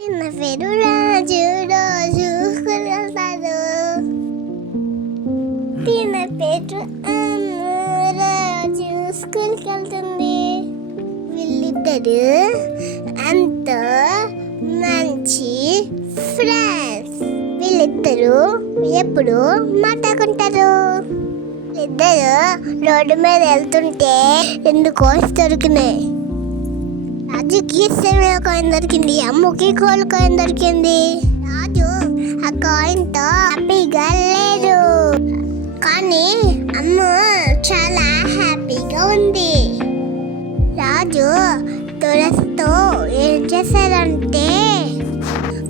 నా రాజు పేరు స్కూల్కి వెళ్తుంది వీళ్ళిద్దరు అంత మంచి ఫ్రెండ్స్ వీళ్ళిద్దరు ఎప్పుడు మాట్లాడుకుంటారు? ఇద్దరు రోడ్డు మీద వెళ్తుంటే రెండు కోసి దొరికినాయి. రాజుకి గీసే కాయిన్ దొరికింది అమ్ముకి కోల్ కాయిన్ దొరికింది. రాజు ఆ కాయిన్తో హ్యాపీగా లేడు. కానీ అమ్మ చాలా హ్యాపీగా ఉంది. రాజు తులసితో ఏం చేశారంటే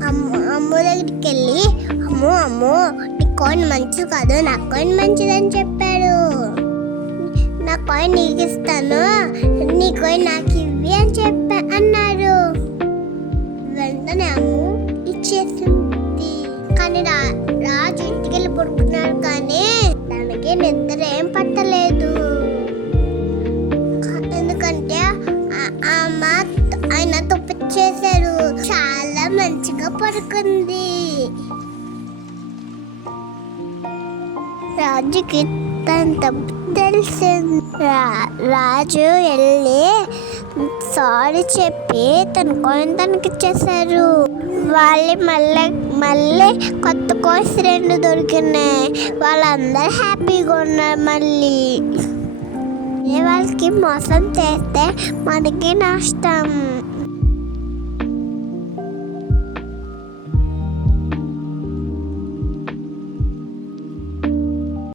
అమ్మ అమ్ము దగ్గరికి వెళ్ళి అమ్మో అమ్మో. నీ కాయిన్ మంచిది కాదు నా కాయిన్ మంచిదని చెప్పాడు. నా కాయిన్ నీకు ఇస్తాను నీ కాయిన్ నాకు ఇవ్వి అని చెప్పా అన్నారు వెంటనే అమ్ము ఇచ్చేసింది. కానీ రా రాజు ఇంటికి వెళ్ళి పడుకున్నాడు కానీ తనకి నిద్ర ఏం పట్టలేదు. ఎందుకంటే అమ్మ ఆయన తప్పిచ్చేశారు చాలా మంచిగా పడుకుంది. రాజుకి తన తప్పు తెలిసింది. రా- రాజు వెళ్ళి సారీ చెప్పి తన కాయిన్ తనకి ఇచ్చేసారు వాళ్ళు మళ్ళీ మళ్ళీ కొత్త కోయిన్స్ రెండు దొరికినాయి. వాళ్ళందరూ హ్యాపీగా ఉన్నారు మళ్ళీ. వాళ్ళకి మోసం చేస్తే మనకి నష్టం.